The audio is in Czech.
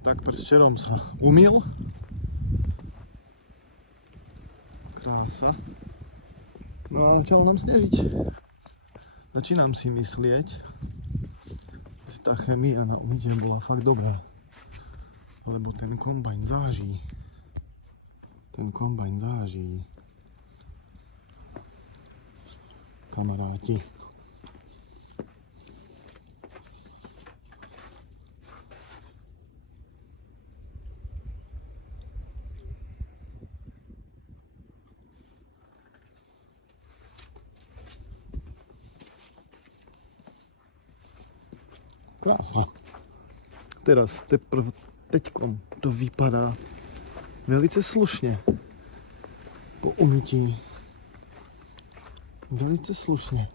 Tak predvčerom sa umyl. Krása. No a začalo nám snežiť. Začínam si myslieť, že tá chemia na umytie bola fakt dobrá. Lebo ten kombajn záží. Kamaráti. Krásne. Teraz teďkom to vypadá velice slušne. Po umytí. Velice slušne.